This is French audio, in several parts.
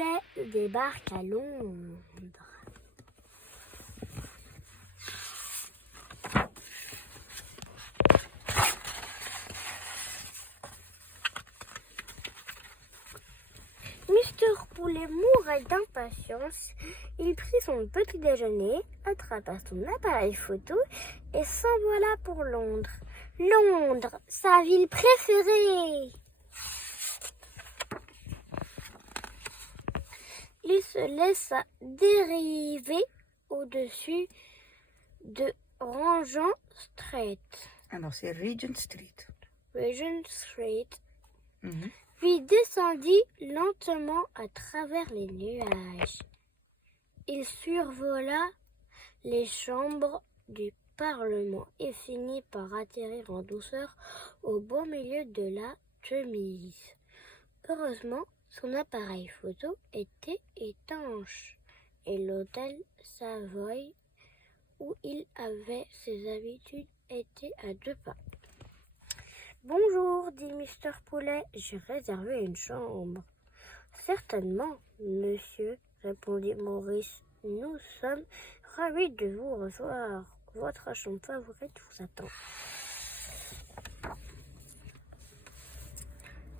Poulet débarque à Londres. Mister Poulet mourait d'impatience. Il prit son petit déjeuner, attrapa son appareil photo et s'envola pour Londres. Londres, sa ville préférée. Il se laissa dériver au-dessus de Regent Street. Alors c'est Regent Street. Regent Street. Mhm. Puis descendit lentement à travers les nuages. Il survola les chambres du Parlement et finit par atterrir en douceur au beau milieu de la Tamise. Heureusement, son appareil photo était étanche et l'hôtel Savoy, où il avait ses habitudes, était à 2 pas. « Bonjour, dit Mister Poulet, j'ai réservé une chambre. »« Certainement, monsieur, répondit Maurice. Nous sommes ravis de vous revoir. Votre chambre favorite vous attend. »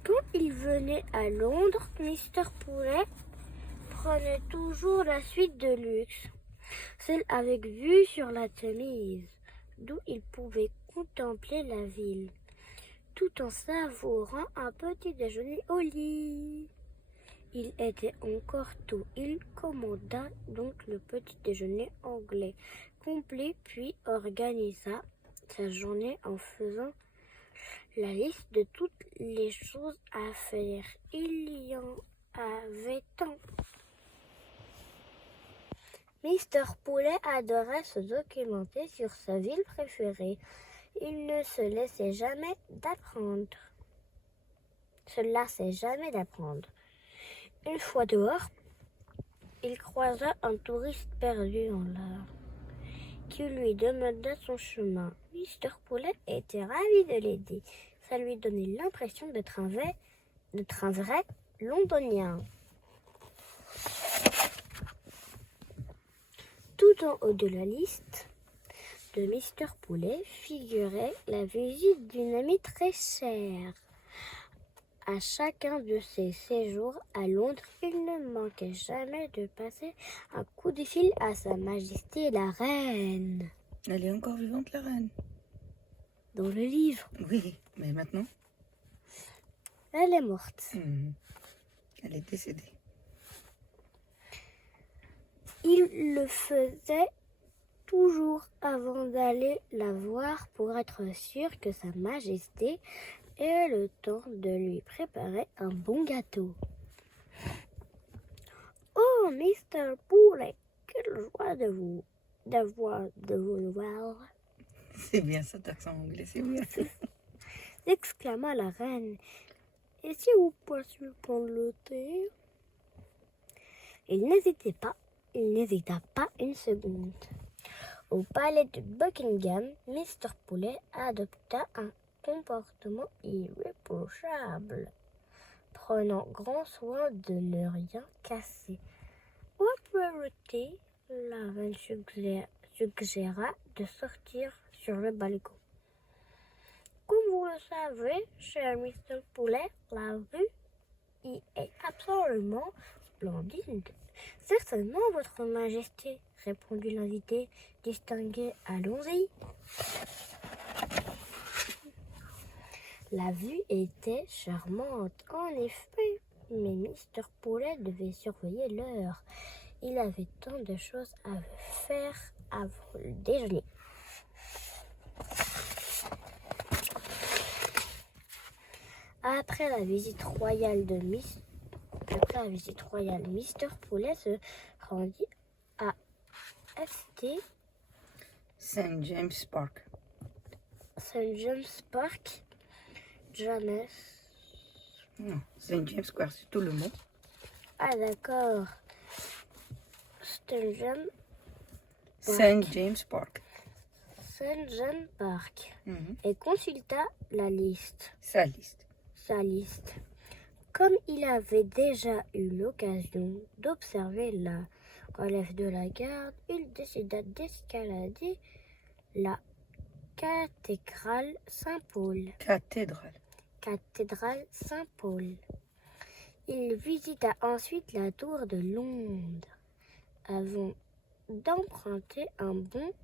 Quand il venait à Londres, Mister Poulet prenait toujours la suite de luxe, celle avec vue sur la Tamise, d'où il pouvait contempler la ville, tout en savourant un petit déjeuner au lit. Il était encore tôt. Il commanda donc le petit déjeuner anglais complet, puis organisa sa journée en faisant la liste de toutes les choses à faire. Il y en avait tant. Mister Poulet adorait se documenter sur sa ville préférée. Il ne se lassait jamais d'apprendre. Une fois dehors, il croisa un touriste perdu en l'art qui lui demanda son chemin. Mister Poulet était ravi de l'aider. Ça lui donnait l'impression d'être un vrai londonien. Tout en haut de la liste de Mister Poulet figurait la visite d'une amie très chère. À chacun de ses séjours à Londres, il ne manquait jamais de passer un coup de fil à Sa Majesté la Reine. Elle est encore vivante, la reine? Dans le livre. Oui, mais maintenant? Elle est morte. Elle est décédée. Il le faisait toujours avant d'aller la voir pour être sûr que Sa Majesté ait le temps de lui préparer un bon gâteau. « Oh, Mister Poulet, quelle joie de vous voir !» C'est bien cet accent anglais, c'est bien. Exclama la reine. « Et si vous pouviez prendre le thé ?» Il n'hésita pas une seconde. Au palais de Buckingham, Mister Poulet adopta un comportement irréprochable, prenant grand soin de ne rien casser. Après le thé, la reine suggéra de sortir sur le balcon. Comme vous le savez, cher Mister Poulet, la vue y est absolument splendide. Certainement, Votre Majesté, répondit l'invité distingué. Allons-y. La vue était charmante, en effet, mais Mister Poulet devait surveiller l'heure. Il avait tant de choses à faire avant le déjeuner. Après la visite royale, Mister Poulet se rendit à St. James Park. St. James Park. Non, St. James Square, c'est tout le mot. Ah d'accord. St. James Park. St. James Park. Et consulta la liste. Sa liste. Comme il avait déjà eu l'occasion d'observer la relève de la garde, il décida d'escalader la cathédrale Saint-Paul. Cathédrale Saint-Paul. Il visita ensuite la tour de Londres avant d'emprunter un pont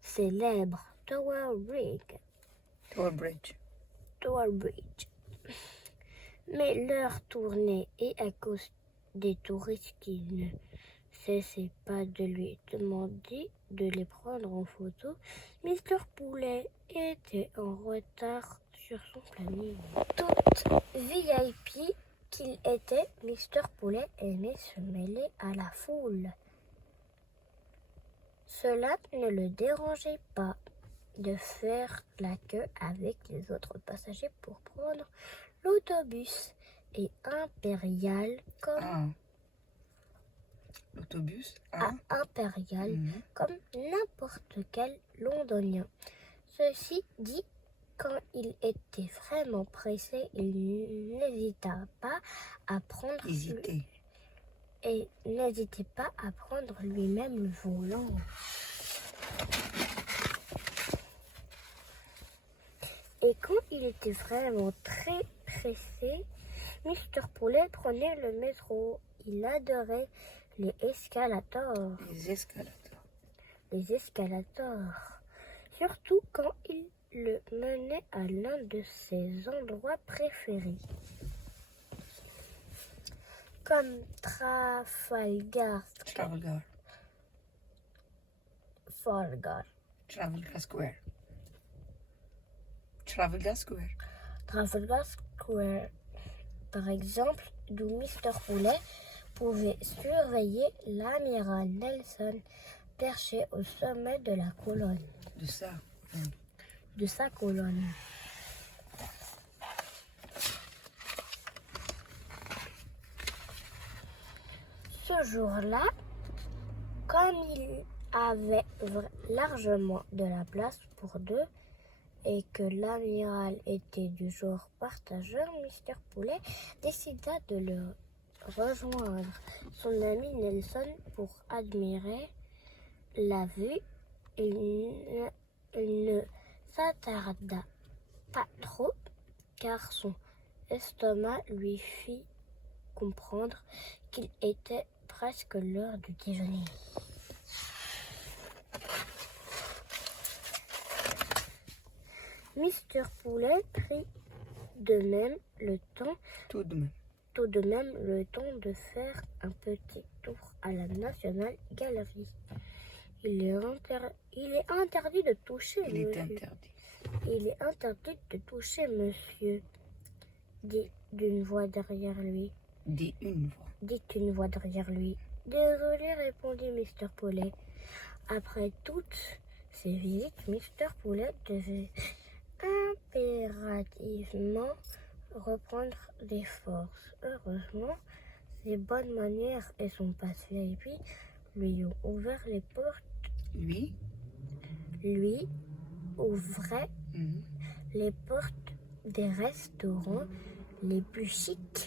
célèbre, Tower Bridge. Mais l'heure tournait et à cause des touristes qui ne cessaient pas de lui demander de les prendre en photo, Mr. Poulet était en retard sur son planning. Toute VIP qu'il était, Mr. Poulet aimait se mêler à la foule. Cela ne le dérangeait pas de faire la queue avec les autres passagers pour prendre l'autobus et impérial comme comme n'importe quel Londonien. Ceci dit, quand il était vraiment pressé, il n'hésita pas à prendre lui-même le volant. Et quand il était vraiment très pressé, Mr. Poulet prenait le métro. Il adorait les escalators. Surtout quand il le menait à l'un de ses endroits préférés. Comme Trafalgar Square, par exemple, d'où Mr. Poulet pouvait surveiller l'amiral Nelson perché au sommet de la colonne. De sa colonne. Ce jour-là, comme il avait largement de la place pour deux et que l'amiral était du genre partageur, Mr. Poulet décida de le rejoindre son ami Nelson pour admirer la vue. Il ne s'attarda pas trop car son estomac lui fit comprendre qu'il était presque l'heure du déjeuner. Mr. Poulet prit tout de même le temps de faire un petit tour à la National Gallery. Il est interdit de toucher, Il est interdit de toucher, monsieur, dit une voix derrière lui. Dit une voix derrière lui. Désolé, répondit Mr. Poulet. Après toutes ces visites, Mr. Poulet devait impérativement reprendre des forces. Heureusement, ses bonnes manières et son passe VIP lui ont ouvert les portes. Lui ouvrait les portes des restaurants les plus chics.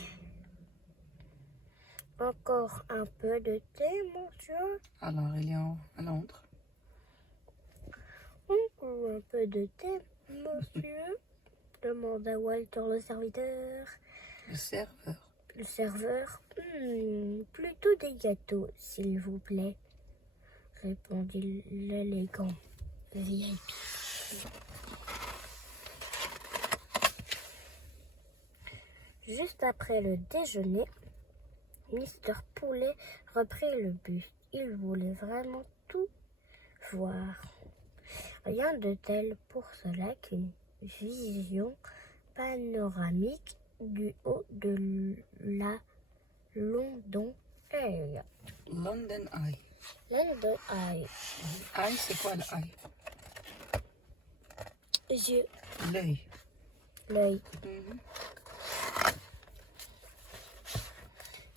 Encore un peu de thé, monsieur? Alors, il est à Londres. Encore un peu de thé, monsieur? Demanda Walter le serviteur. Le serveur? Plutôt des gâteaux, s'il vous plaît, répondit l'élégant VIP. Juste après le déjeuner, Mr. Poulet reprit le bus. Il voulait vraiment tout voir. Rien de tel pour cela qu'une vision panoramique du haut de la London Eye. London Eye. Eye, c'est quoi l'eye? Yeux. L'œil.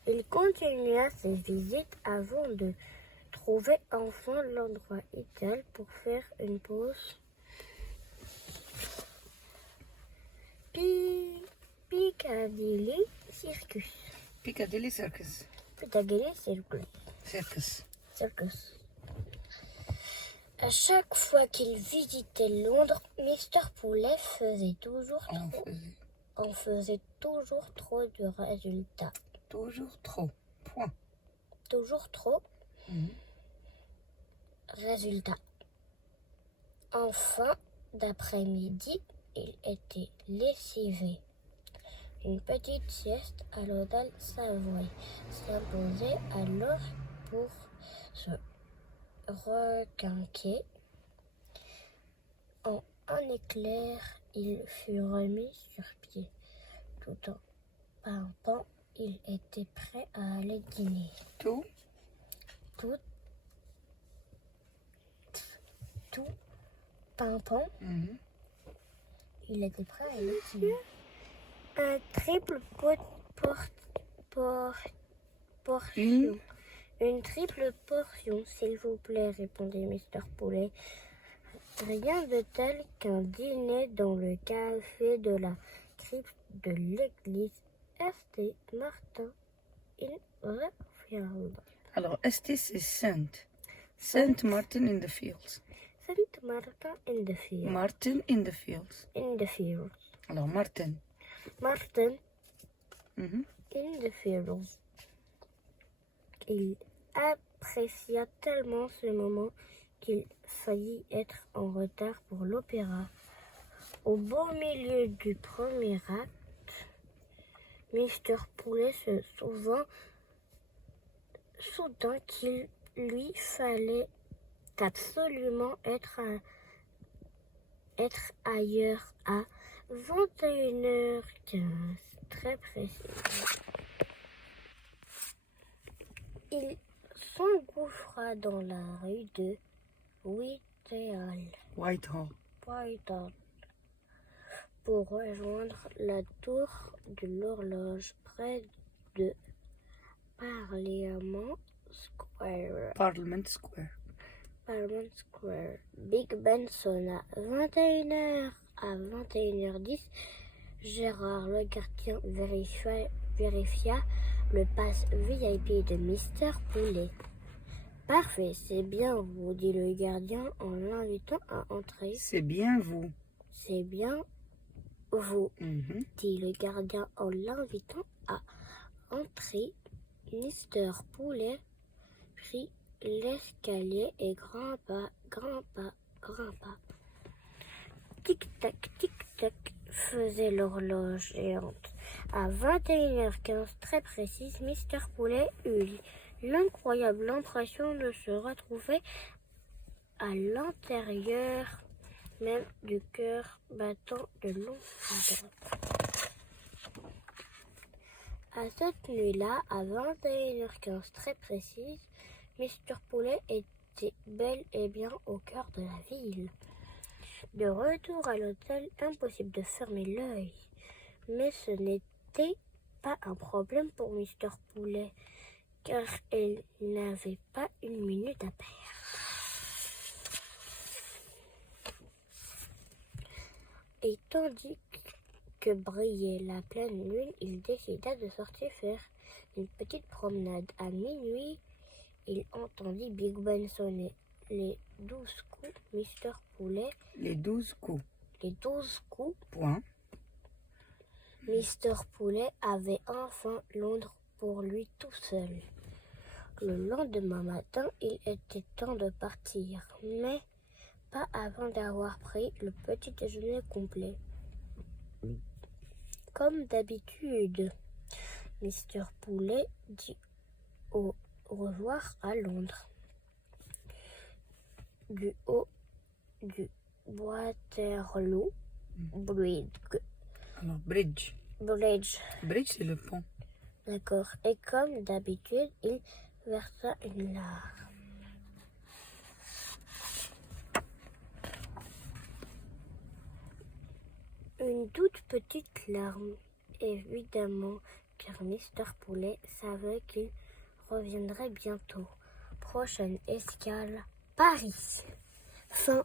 Il continua ses visites avant de trouver enfin l'endroit idéal pour faire une pause Circus. Piccadilly Circus. Piccadilly Circus. Circus. Circus. À chaque fois qu'il visitait Londres, Mister Poulet en faisait toujours trop de résultats. Toujours trop. Point. Toujours trop Mhm. résultats. En fin d'après-midi, il était lessivé. Une petite sieste à l'hôtel Savoy s'imposait alors pour se requinquer. En un éclair, il fut remis sur pied. Tout en pimpant, il était prêt à aller dîner. Tout pimpant, il était prêt à aller dîner. Un triple portion. Une triple portion, s'il vous plaît, répondit Mister Poulet. Rien de tel qu'un dîner dans le café de la crypte de l'église St. Martin in the Fields. Alors, ST, c'est Saint. Saint Martin in the Fields. St. Martin in the Fields. Martin in the Fields. In the Fields. Alors, Martin. Martin Mhm. in the Fields. Il apprécia tellement ce moment qu'il faillit être en retard pour l'opéra. Au beau milieu du premier acte, Mister Poulet se souvint soudain qu'il lui fallait absolument être ailleurs à 21h15, très précis. Il s'engouffra dans la rue de Whitehall pour rejoindre la tour de l'horloge près de Parliament Square. Big Ben sonna. 21h à 21h10. Gérard le gardien vérifia le pass VIP de Mister Poulet. Parfait, c'est bien vous, dit le gardien en l'invitant à entrer. C'est bien vous. C'est bien vous, Mhm. dit le gardien en l'invitant à entrer. Mister Poulet prit l'escalier et grimpa. Tic-tac, tic-tac, faisait l'horloge géante. À 21h15, très précise, Mister Poulet eut l'incroyable impression de se retrouver à l'intérieur même du cœur battant de Londres. À cette nuit-là, à 21h15 très précise, Mister Poulet était bel et bien au cœur de la ville. De retour à l'hôtel, impossible de fermer l'œil. Mais ce n'était pas un problème pour Mister Poulet, car il n'avait pas une minute à perdre. Et tandis que brillait la pleine lune, il décida de sortir faire une petite promenade. À minuit, il entendit Big Ben sonner. Les 12 coups, Mister Poulet. Les 12 coups. Les 12 coups. Point. Mister Poulet avait enfin Londres pour lui tout seul. Le lendemain matin, il était temps de partir, mais pas avant d'avoir pris le petit déjeuner complet. Comme d'habitude, Mister Poulet dit au revoir à Londres. Du haut du Waterloo Bridge. Alors, bridge. Bridge, c'est le pont. D'accord. Et comme d'habitude, il versa une larme. Une toute petite larme, évidemment, car Mister Poulet savait qu'il reviendrait bientôt. Prochaine escale, Paris. Fin.